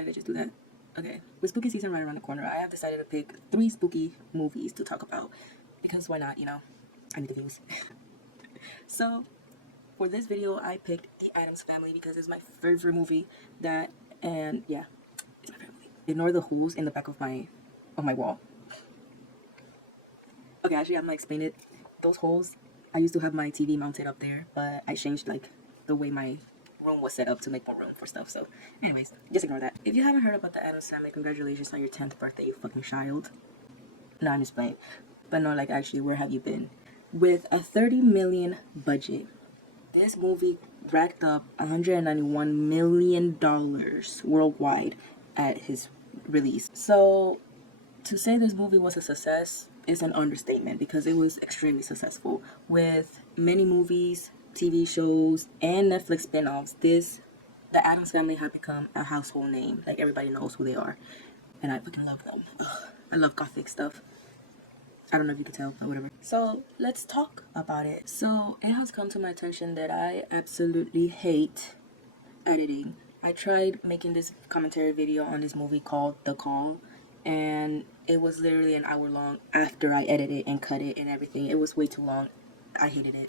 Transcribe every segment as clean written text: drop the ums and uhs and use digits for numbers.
why did I just do that? Okay, with spooky season right around the corner, I have decided to pick 3 spooky movies to talk about. Because why not, you know? I need the views. So, for this video, I picked The Addams Family because it's my favorite movie. And yeah, it's my family. Ignore the holes in the back of my wall. Okay, actually, I'm gonna explain it. Those holes, I used to have my TV mounted up there, but I changed like the way my room was set up to make more room for stuff. So, anyways, just ignore that. If you haven't heard about The Addams Family, congratulations on your 10th birthday, you fucking child. No, I'm just playing. But no, like actually, where have you been? With a 30 million budget, this movie racked up $191 million worldwide at his release. So, to say this movie was a success is an understatement because it was extremely successful. With many movies, TV shows, and Netflix spin-offs, the Addams Family had become a household name. Like, everybody knows who they are. And I fucking love them. Ugh, I love Gothic stuff. I don't know if you can tell, but whatever. So, let's talk about it. So, it has come to my attention that I absolutely hate editing. I tried making this commentary video on this movie called The Call, and it was literally an hour long after I edited and cut it and everything. It was way too long. I hated it.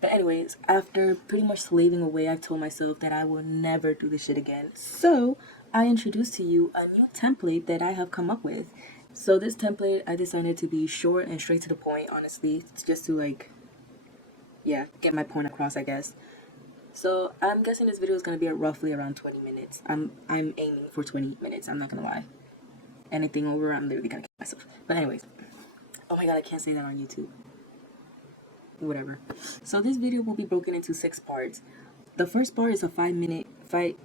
But anyways, after pretty much slaving away, I told myself that I will never do this shit again. So, I introduced to you a new template that I have come up with. So this template, I decided to be short and straight to the point, honestly. It's just to like, yeah, get my point across, I guess. So I'm guessing this video is going to be at roughly around 20 minutes. I'm aiming for 20 minutes, I'm not going to lie. Anything over, I'm literally going to kill myself. But anyways, oh my god, I can't say that on YouTube. Whatever. So this video will be broken into 6 parts. The first part is a 5 minute mini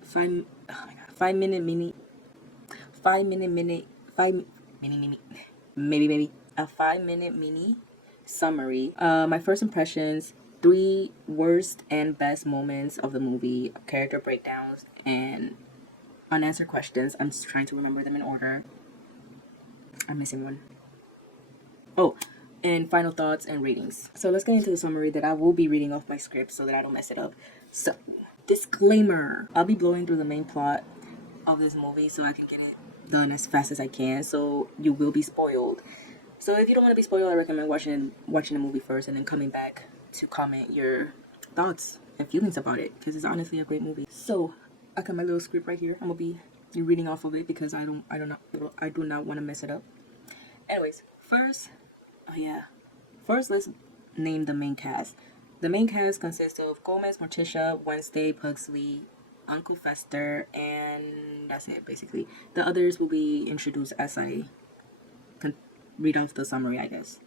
summary. My first impressions, 3 worst and best moments of the movie, character breakdowns, and unanswered questions. I'm just trying to remember them in order. I'm missing one. Oh, and final thoughts and ratings. So let's get into the summary that I will be reading off my script so that I don't mess it up. So, disclaimer. I'll be blowing through the main plot of this movie so I can get it done as fast as I can, so you will be spoiled. So if you don't want to be spoiled, I recommend watching the movie first and then coming back to comment your thoughts and feelings about it, because it's honestly a great movie. So I got my little script right here. I'm gonna be reading off of it because I do not want to mess it up. Anyways, first let's name the main cast. The main cast consists of Gomez, Morticia, Wednesday, Pugsley, Uncle Fester, and that's it basically. The others will be introduced as I read off the summary, I guess.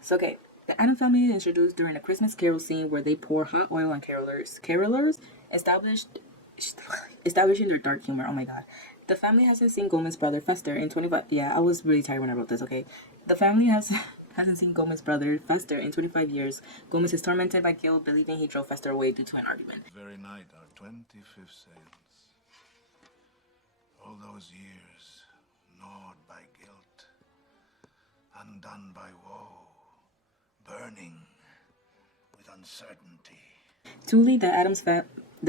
So okay, the Addams Family is introduced during a Christmas carol scene where they pour hot oil on carolers. Carolers establishing their dark humor. Oh my god. The family hasn't seen Gomez's brother Fester in 25. Yeah, I was really tired when I wrote this. Okay, the family hasn't seen Gomez's brother Fester in 25 years. Gomez is tormented by guilt, believing he drove Fester away due to an argument. Very night, our 25th seance. All those years, gnawed by guilt, undone by woe, burning with uncertainty. Truly, the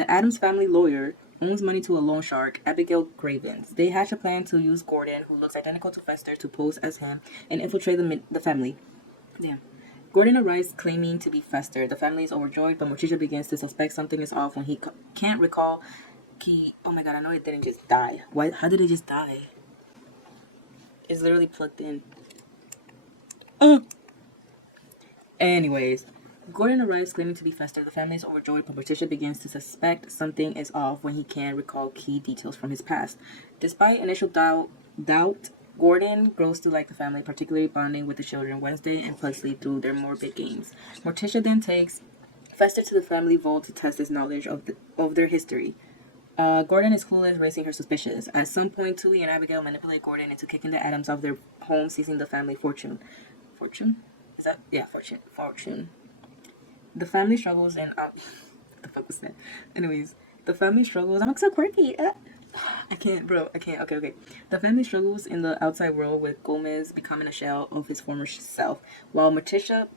Addams Family lawyer owes money to a loan shark, Abigail Cravens. They hatch a plan to use Gordon, who looks identical to Fester, to pose as him and infiltrate the family. Damn. Gordon arrives claiming to be Fester. The family is overjoyed, but Morticia begins to suspect something is off when he can't recall. Oh my god, I know it didn't just die. Why? How did it just die? It's literally plugged in. Anyways, Gordon arrives claiming to be Fester. The family is overjoyed, but Morticia begins to suspect something is off when he can't recall key details from his past. Despite initial doubt, Gordon grows to like the family, particularly bonding with the children, Wednesday and Pugsley, through their morbid games. Morticia then takes Fester to the family vault to test his knowledge of their history. Gordon is clueless, raising her suspicions. At some point, Tully and Abigail manipulate Gordon into kicking the Addams off their home, seizing the family fortune. Fortune? Is that? Yeah, fortune. The family struggles and... what the fuck was that? Anyways, the family struggles... I'm so quirky! I can't, bro. I can't. Okay. The family struggles in the outside world with Gomez becoming a shell of his former self, while Morticia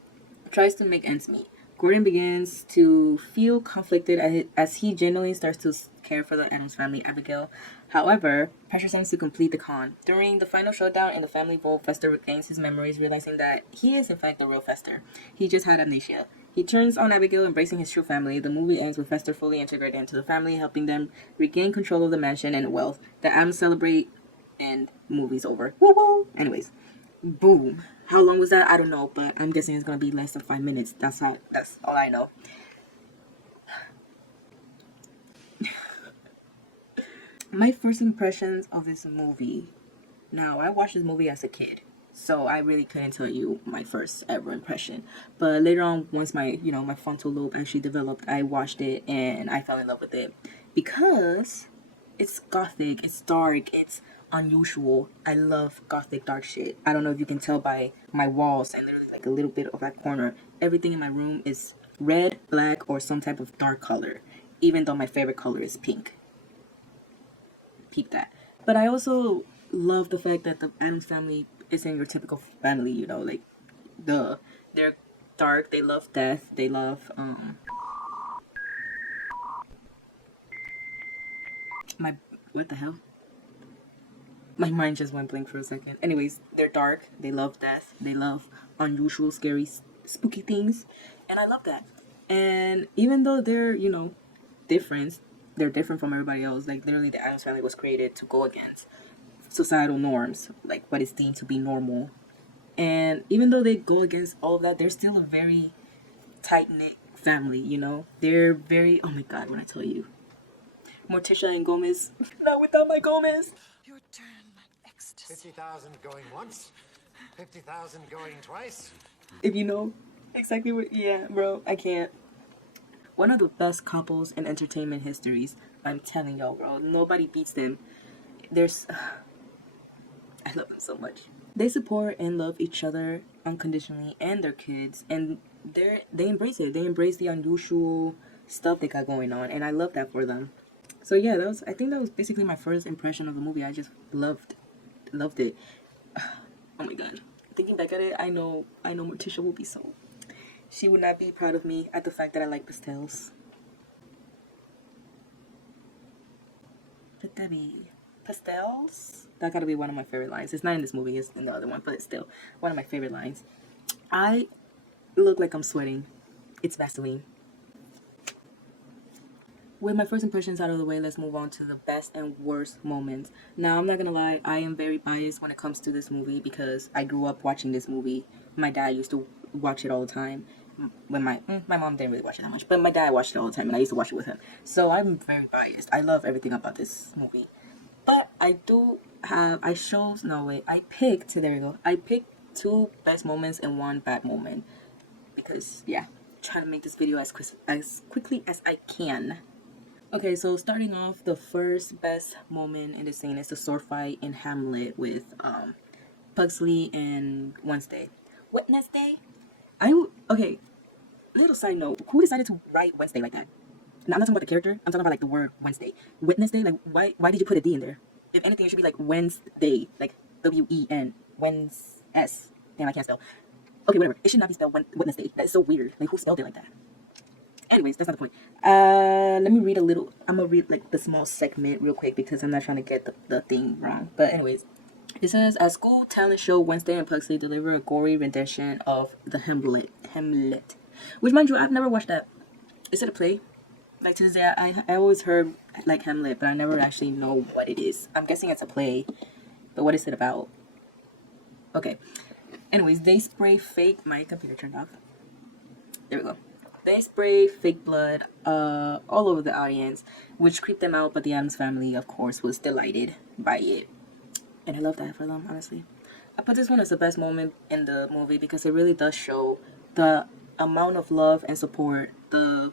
tries to make ends meet. Gordon begins to feel conflicted as he genuinely starts to care for the Addams family, Abigail. However, pressure sends to complete the con. During the final showdown in the family vault, Fester regains his memories, realizing that he is in fact the real Fester. He just had amnesia. He turns on Abigail, embracing his true family. The movie ends with Fester fully integrated into the family, helping them regain control of the mansion and wealth. The Addams celebrate, and movie's over. Woo woo! Anyways, boom. How long was that? I don't know, but I'm guessing it's gonna be less than 5 minutes. That's all I know. My first impressions of this movie. Now, I watched this movie as a kid, so I really couldn't tell you my first ever impression. But later on, once my frontal lobe actually developed, I watched it and I fell in love with it because it's gothic, it's dark, it's unusual. I love gothic dark shit. I don't know if you can tell by my walls and literally like a little bit of that corner. Everything in my room is red, black, or some type of dark color, even though my favorite color is pink. Peep that. But I also love the fact that the Addams family isn't your typical family, like they're dark, they love death, they love my what the hell? My mind just went blank for a second. Anyways, they're dark, they love death, they love unusual, scary, spooky things, and I love that. And even though they're, different, they're different from everybody else. Like literally the Addams family was created to go against societal norms, like what is deemed to be normal. And even though they go against all of that, they're still a very tight knit family, They're very, oh my god, when I tell you. Morticia and Gomez, not without my Gomez. Your turn, my ecstasy. 50,000 going once, 50,000 going twice. If you know exactly what, yeah, bro, I can't. One of the best couples in entertainment histories. I'm telling y'all, bro, nobody beats them. There's, I love them so much. They support and love each other unconditionally and their kids, and they embrace it. They embrace the unusual stuff they got going on, and I love that for them. So yeah, I think that was basically my first impression of the movie. I just loved it. Oh my god. Thinking back at it, I know Morticia will be so. She would not be proud of me at the fact that I like pastels. Could that be pastels? That gotta be one of my favorite lines. It's not in this movie, it's in the other one, but it's still one of my favorite lines. I look like I'm sweating. It's Vaseline. With my first impressions out of the way, let's move on to the best and worst moments. Now, I'm not gonna lie, I am very biased when it comes to this movie because I grew up watching this movie. My dad used to watch it all the time. When my mom didn't really watch it that much, but my dad watched it all the time, and I used to watch it with him. So I'm very biased. I love everything about this movie, but I picked. There we go. I picked 2 best moments and 1 bad moment because trying to make this video as quickly as I can. Okay, so starting off, the first best moment in the scene is the sword fight in Hamlet with Pugsley and Wednesday. Wednesday? Okay, little side note, who decided to write Wednesday like that? Now, I'm not talking about the character, I'm talking about like the word Wednesday. Wednesday, like why did you put a D in there? If anything, it should be like Wednesday, like W-E-N, S. Damn, I can't spell. Okay, whatever. It should not be spelled Wednesday. That is so weird. Like, who spelled it like that? Anyways, that's not the point. Let me read a little. I'm gonna read like the small segment real quick because I'm not trying to get the thing wrong. But anyways, it says, at school talent show, Wednesday and Pugsley deliver a gory rendition of the Hamlet. Which, mind you, I've never watched that. Is it a play? Like, to this day, I always heard like Hamlet, but I never actually know what it is. I'm guessing it's a play, but what is it about? Okay. Anyways, they spray fake. My computer turned off. There we go. They spray fake blood all over the audience, which creeped them out, but the Addams family, of course, was delighted by it. And I love that for them, honestly. I put this one as the best moment in the movie because it really does show the amount of love and support the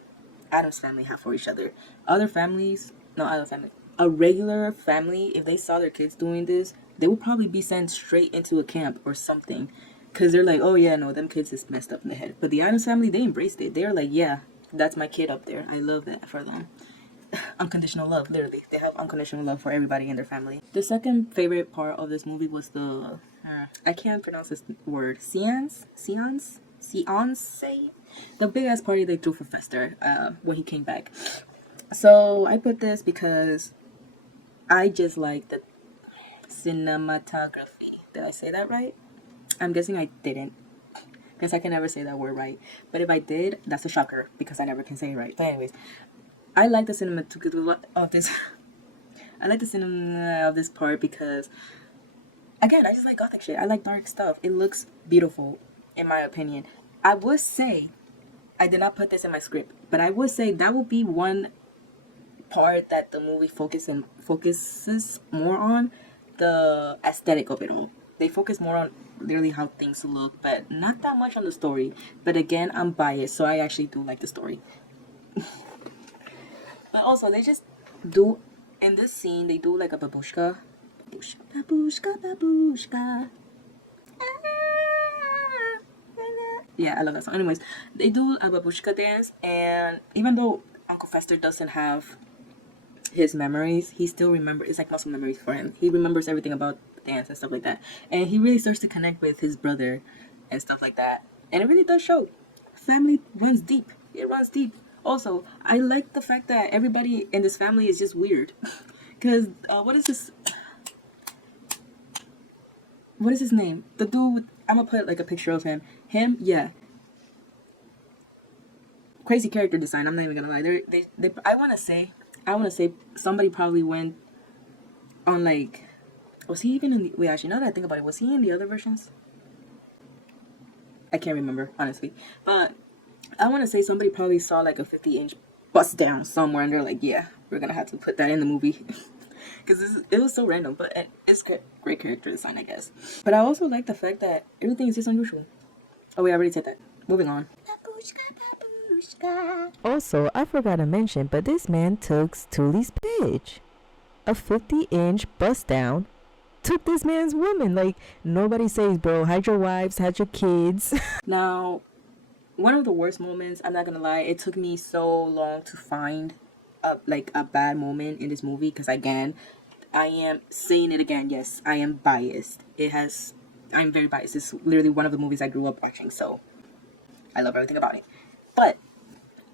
Addams family have for each other. A regular family, if they saw their kids doing this, they would probably be sent straight into a camp or something. Because they're like, oh yeah, no, them kids is messed up in the head. But the Addams family, they embraced it. They're like, yeah, that's my kid up there. I love that for them. Unconditional love, literally. They have unconditional love for everybody in their family. The second favorite part of this movie was the, I can't pronounce this word, seance? Fiance, the big ass party they threw for Fester when he came back. So I put this because I just like the cinematography. Did I say that right? I'm guessing I didn't, because I can never say that word right. But if I did, that's a shocker because I never can say it right. But anyways, I like the cinematography of this. I like the cinema of this part because, again, I just like gothic shit. I like dark stuff. It looks beautiful, in my opinion. I would say, I did not put this in my script, but I would say that would be one part that the movie focuses more on, the aesthetic of it all. They focus more on literally how things look, but not that much on the story. But again, I'm biased, so I actually do like the story. But also, they just do, in this scene, they do like a babushka. Babushka, babushka, babushka. Yeah, I love that song. Anyways, they do a babushka dance, and even though Uncle Fester doesn't have his memories, he still remembers. It's like muscle memories for him. He remembers everything about the dance and stuff like that, and he really starts to connect with his brother and stuff like that. And it really does show. Family runs deep. It runs deep. Also, I like the fact that everybody in this family is just weird. Cause what is this? What is his name? The dude. I'm gonna put like a picture of him. Him, yeah. Crazy character design. I'm not even gonna lie. They I wanna say somebody probably went on like. Was he even in the? Wait, actually, now that I think about it, was he in the other versions? I can't remember honestly, but I want to say somebody probably saw like a 50-inch bust down somewhere, and they're like, "Yeah, we're gonna have to put that in the movie," because it was so random. But it's great character design, I guess. But I also like the fact that everything is just unusual. Oh wait, I already said that. Moving on. Also, I forgot to mention, but this man took Tully's pitch. A 50-inch bust down took this man's woman. Like, nobody says, bro, hide your wives, hide your kids. Now, one of the worst moments, I'm not gonna lie, it took me so long to find a bad moment in this movie, because again, I am saying it again, yes, I am biased. I'm very biased. It's literally one of the movies I grew up watching, so I love everything about it. But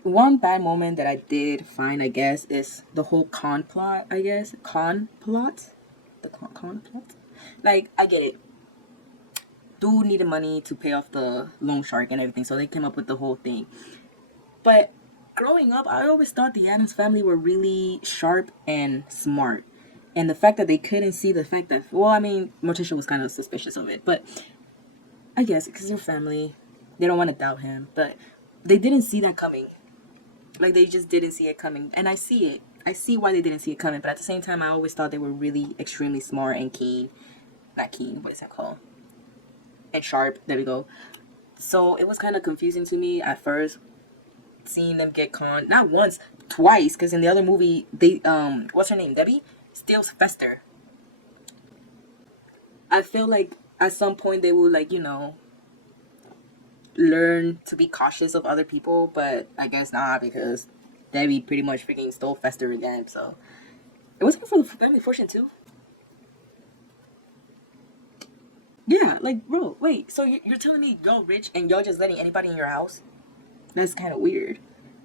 one bad moment that I did find, I guess, is the whole con plot, I guess. Con plot? The con plot? Like, I get it. Dude needed money to pay off the loan shark and everything, so they came up with the whole thing. But growing up, I always thought the Addams family were really sharp and smart. And the fact that they couldn't see the fact that, well, I mean, Morticia was kind of suspicious of it, but I guess because they're family, they don't want to doubt him. But they didn't see that coming. Like, they just didn't see it coming. And I see it. I see why they didn't see it coming. But at the same time, I always thought they were really extremely smart and keen. Not keen, what is that called? And sharp. There we go. So it was kind of confusing to me at first, seeing them get conned. Not once, twice. Because in the other movie, they, what's her name? Debbie? Steals Fester. I feel like at some point they will, like, learn to be cautious of other people, but I guess not, because Debbie pretty much freaking stole Fester again. So it wasn't for the family fortune too. Yeah, like, bro, wait, so you're telling me y'all rich and y'all just letting anybody in your house? That's kind of weird.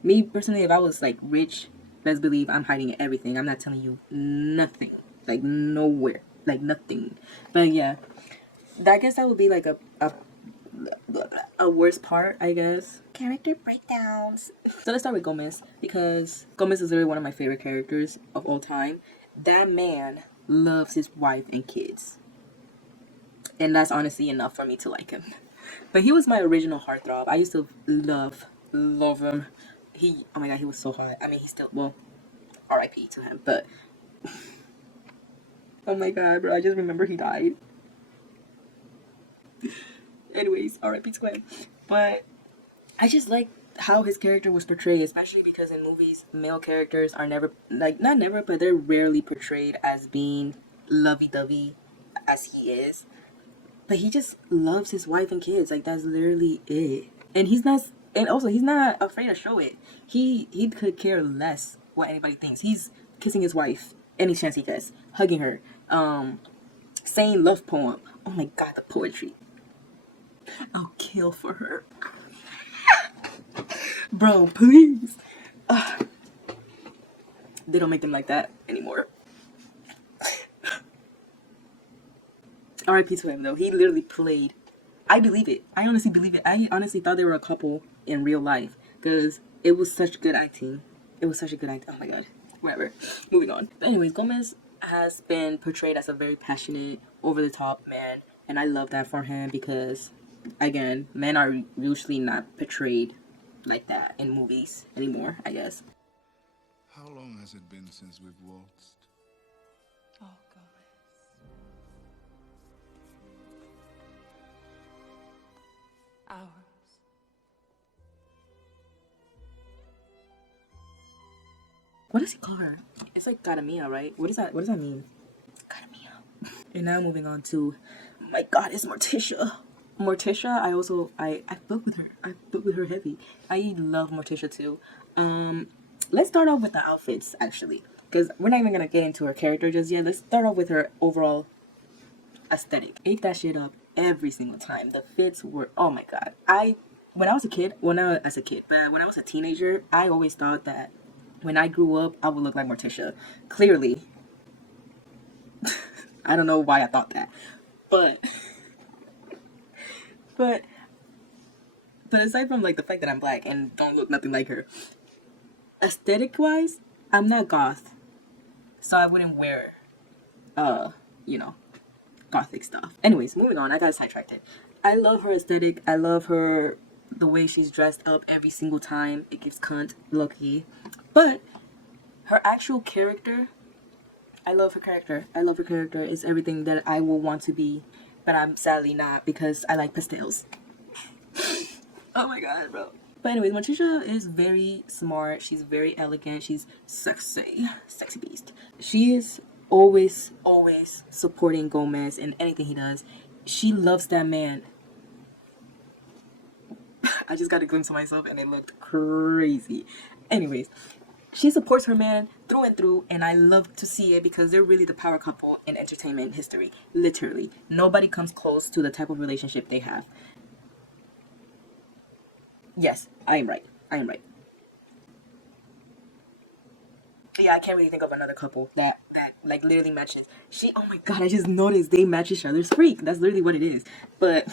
Me personally, if I was like rich, let's believe I'm hiding everything. I'm not telling you nothing, like nowhere, like nothing. But yeah, I guess that would be like a worst part, I guess. Character breakdowns. So let's start with Gomez, because Gomez is literally one of my favorite characters of all time. That man loves his wife and kids, and that's honestly enough for me to like him. But he was my original heartthrob. I used to love him. Oh my god, he was so hot. I mean, he's still, well, R.I.P. to him, but oh my god, bro, I just remember he died. Anyways, R.I.P. to him. But I just like how his character was portrayed, especially because in movies, male characters are never, like, not never, but they're rarely portrayed as being lovey-dovey as he is. But he just loves his wife and kids. Like, that's literally it. And he's not afraid to show it. He could care less what anybody thinks. He's kissing his wife any chance he gets, hugging her, saying love poem. Oh my god, the poetry. I'll kill for her. Bro, please. They don't make them like that anymore. R.I.P. to him though. He literally played. I believe it. I honestly believe it. I honestly thought they were a couple in real life because it was such good acting. It was such a good acting. Oh my god. Whatever. Moving on. But anyways, Gomez has been portrayed as a very passionate, over the top man, and I love that for him because, again, men are usually not portrayed like that in movies anymore, I guess. How long has it been since we've waltzed? Oh, Gomez. Hours. What does he call her? It's like Garamia, right? What does that mean? Garamia. And now moving on to my goddess Morticia. Morticia, I fuck with her. I fuck with her heavy. I love Morticia too. Let's start off with the outfits actually, because we're not even gonna get into her character just yet. Let's start off with her overall aesthetic. Ate that shit up every single time. The fits were, oh my god. When I was a kid, but when I was a teenager, I always thought that when I grew up, I would look like Morticia. Clearly, I don't know why I thought that, but but aside from like the fact that I'm black and don't look nothing like her, aesthetic wise, I'm not goth, so I wouldn't wear, you know, gothic stuff. Anyways, moving on. I got sidetracked. I love her aesthetic. I love her the way she's dressed up every single time. It gives cunt lucky, but her actual character. I love her character. I love her character. It's everything that I will want to be, but I'm sadly not because I like pastels. Oh my god, bro. But anyways, Morticia is very smart. She's very elegant. She's sexy. Sexy beast. She is always supporting Gomez in anything he does. She loves that man. I just got a glimpse of myself and it looked crazy. Anyways, she supports her man through and through, and I love to see it because they're really the power couple in entertainment history. Literally. Nobody comes close to the type of relationship they have. Yes, I am right. Yeah, I can't really think of another couple that like literally matches. Oh my god, I just noticed they match each other's freak. That's literally what it is. But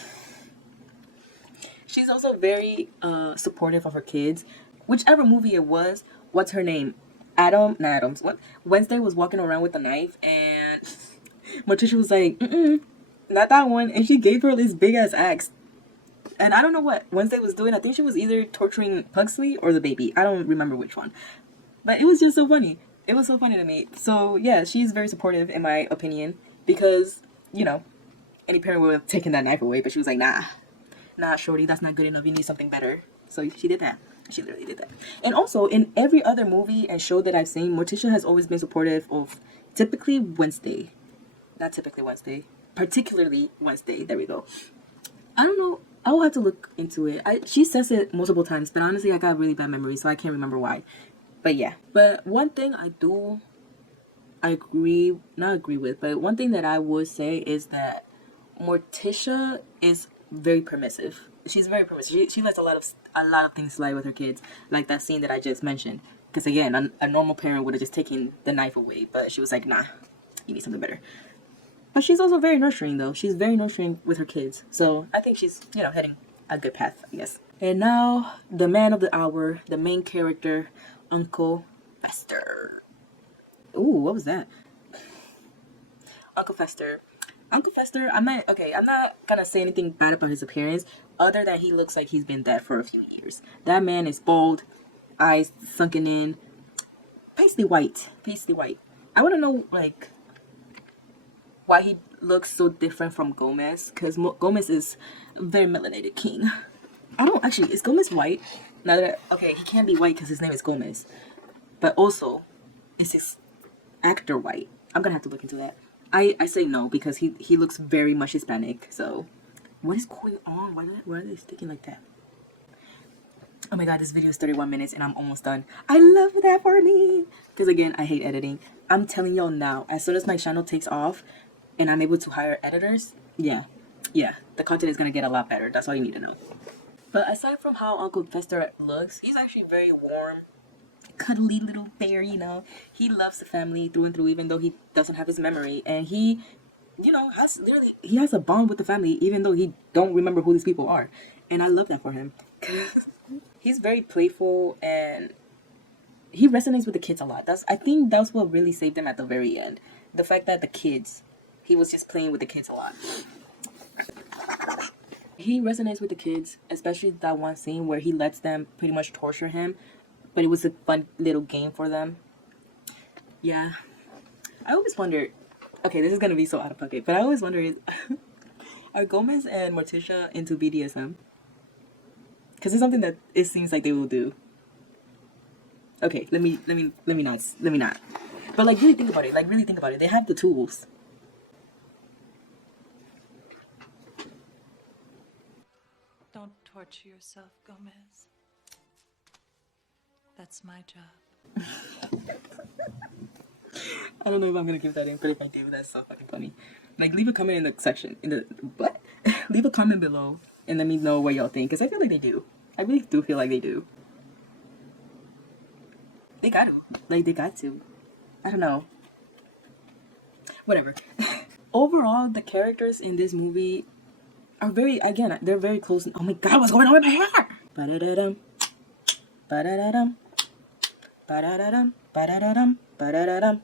she's also very supportive of her kids. Whichever movie it was, what's her name? Not Adams. What? Wednesday was walking around with a knife and Morticia was like, not that one. And she gave her this big ass axe. And I don't know what Wednesday was doing. I think she was either torturing Pugsley or the baby. I don't remember which one. But it was just so funny. It was so funny to me. So yeah, she's very supportive in my opinion. Because, you know, any parent would have taken that knife away. But she was like, nah, shorty, that's not good enough. You need something better. So she did that. She literally did that. And also, in every other movie and show that I've seen, Morticia has always been supportive of typically Wednesday. Not typically Wednesday. Particularly Wednesday. There we go. I don't know. I will have to look into it. She says it multiple times, but honestly, I got really bad memory, so I can't remember why. But yeah. But one thing not agree with, but one thing that I would say is that Morticia is very permissive. She's very permissive. She lets a lot of things slide with her kids, like that scene that I just mentioned. Because again, a normal parent would have just taken the knife away, but she was like, nah, you need something better. But she's also very nurturing, though. She's very nurturing with her kids. So I think she's, heading a good path, I guess. And now, the man of the hour, the main character, Uncle Fester. Ooh, what was that? Uncle Fester. I'm not gonna say anything bad about his appearance, other than he looks like he's been dead for a few years. That man is bald, eyes sunken in, pasty white. I wanna know, like, why he looks so different from Gomez, because Gomez is a very melanated king. Is Gomez white? He can't be white because his name is Gomez. But also, is his actor white? I'm gonna have to look into that. I say no because he looks very much Hispanic. So, what is going on? Why are they sticking like that? Oh my god, this video is 31 minutes and I'm almost done. I love that for me. Because again, I hate editing. I'm telling y'all now, as soon as my channel takes off and I'm able to hire editors, yeah, yeah, the content is gonna get a lot better. That's all you need to know. But aside from how Uncle Fester looks, he's actually very warm, cuddly little bear, you know. He loves the family through and through, even though he doesn't have his memory. And he, you know, he has a bond with the family, even though he don't remember who these people are. And I love that for him. He's very playful and he resonates with the kids a lot. I think that's what really saved him at the very end. The fact that he was just playing with the kids a lot. He resonates with the kids, especially that one scene where he lets them pretty much torture him, but it was a fun little game for them. Yeah. I always wonder, okay, this is gonna be so out of pocket, but I always wonder, are Gomez and Morticia into BDSM? Because it's something that it seems like they will do. Okay, let me not. But like, really think about it. Like, really think about it. They have the tools. Don't torture yourself, Gomez. That's my job. I don't know if I'm gonna give that in, but if I do, that's so fucking funny. Like, leave a comment in the section. What? Leave a comment below and let me know what y'all think, because I feel like they do. I really do feel like they do. They got to. Like, they got to. I don't know. Whatever. Overall, the characters in this movie are they're very close. Oh my god, what's going on with my hair? Ba-da-da-dum. Ba-da-da-dum. Ba-da-da-dum. Ba-da-da-dum. Ba-da-da-dum.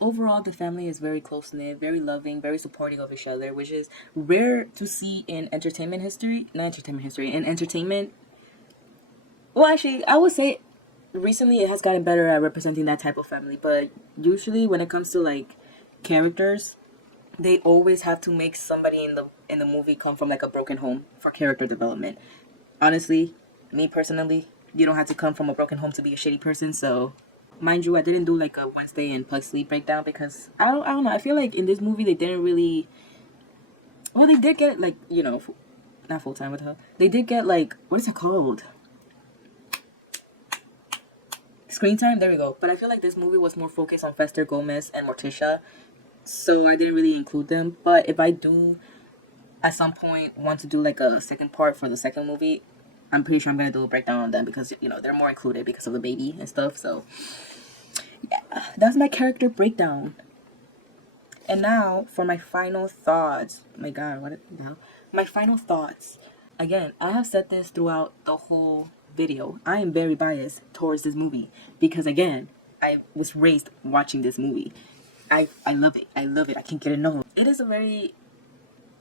Overall, the family is very close-knit, very loving, very supportive of each other, which is rare to see in entertainment history. Not entertainment history, in entertainment. Well, actually, I would say recently it has gotten better at representing that type of family, but usually when it comes to like characters, they always have to make somebody in the movie come from like a broken home for character development. Honestly, me personally, you don't have to come from a broken home to be a shitty person. So, mind you, I didn't do like a Wednesday and Pugsley breakdown because I don't know. I feel like in this movie they didn't really. Well, they did get like, you know, not full time with her. They did get like, what is it called? Screen time, there we go. But I feel like this movie was more focused on Fester, Gomez, and Morticia, so I didn't really include them. But if I do, at some point, want to do like a second part for the second movie, I'm pretty sure I'm gonna do a breakdown on them because, you know, they're more included because of the baby and stuff. So yeah, that's my character breakdown. And now for my final thoughts. Oh my god, what the hell? My final thoughts. Again, I have said this throughout the whole video. I am very biased towards this movie because, again, I was raised watching this movie. I love it. I love it. I can't get enough. It is a very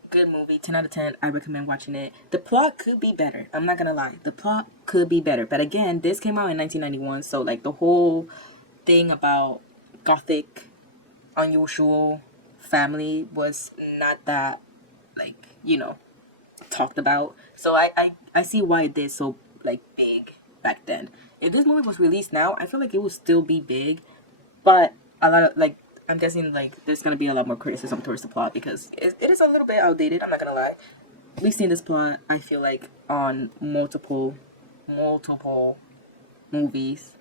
good movie. 10 out of 10. I recommend watching it. The plot could be better. I'm not gonna lie. The plot could be better. But again, this came out in 1991, so like the whole thing about Gothic, unusual family was not that, like, you know, talked about. So I see why it did so like big back then. If this movie was released now, I feel like it would still be big, but a lot of like, I'm guessing like there's gonna be a lot more criticism towards the plot because it is a little bit outdated. I'm not gonna lie. We've seen this plot, I feel like, on multiple movies.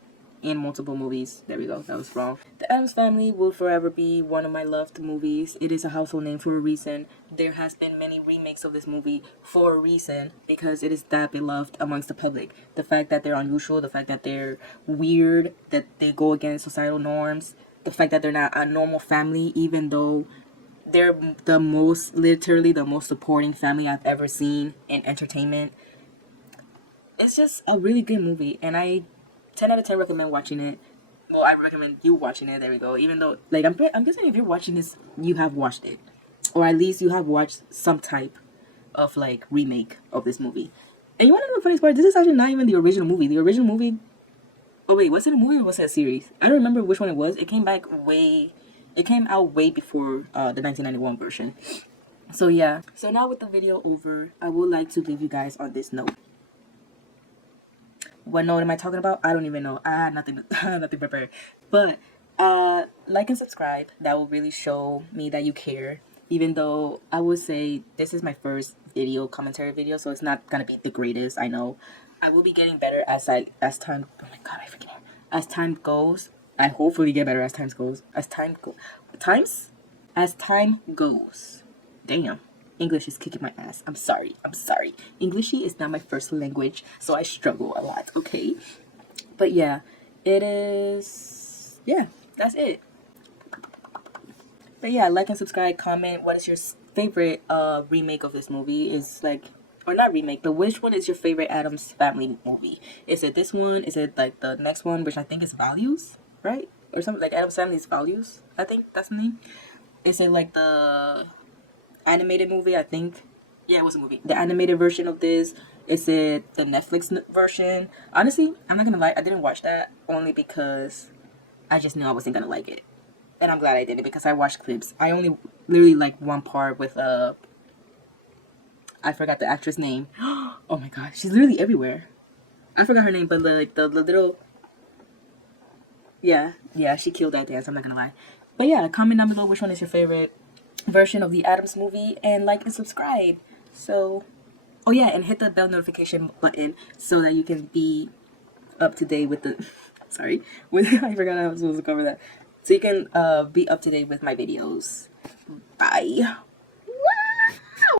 In multiple movies. There we go. That was wrong. The Addams Family will forever be one of my loved movies. It is a household name for a reason. There has been many remakes of this movie for a reason because it is that beloved amongst the public. The fact that they're unusual, the fact that they're weird, that they go against societal norms, the fact that they're not a normal family, even though they're literally the most supporting family I've ever seen in entertainment. It's just a really good movie, and I 10 out of 10 recommend watching it. Well, I recommend you watching it. There we go. Even though, like, I'm guessing if you're watching this, you have watched it, or at least you have watched some type of like remake of this movie. And you want to know the funniest part? This is actually not even the original movie. The original movie. Oh wait, was it a movie or was it a series? I don't remember which one it was. It came out way before the 1991 version. So yeah. So now with the video over, I would like to leave you guys on this note. What note am I talking about? I don't even know. I had nothing prepared. But like and subscribe. That will really show me that you care. Even though I would say this is my first commentary video, so it's not gonna be the greatest. I know. I will be getting better as time. Oh my god, I forget. As time goes, I hopefully get better as time goes. As time goes. Damn. English is kicking my ass. I'm sorry. Englishy is not my first language, so I struggle a lot, okay? But yeah, it is. Yeah, that's it. But yeah, like and subscribe, comment. What is your favorite remake of this movie? Is like, or not remake, but which one is your favorite Addams Family movie? Is it this one? Is it like the next one, which I think is Values, right? Or something like Addams Family's Values. I think that's the name. Is it like the animated movie? I think. Yeah, it was a movie. The animated version of this. Is it the Netflix version? Honestly, I'm not gonna lie. I didn't watch that only because I just knew I wasn't gonna like it. And I'm glad I did it because I watched clips. I only literally like one part with I forgot the actress name. Oh my god, she's literally everywhere. I forgot her name, but the little, yeah, she killed that dance. I'm not gonna lie. But yeah, comment down below which one is your favorite version of the Addams movie, and like and subscribe. So, oh yeah, and hit the bell notification button so that you can be up to date with the. Sorry, with I forgot I was supposed to cover that. So you can be up to date with my videos. Bye.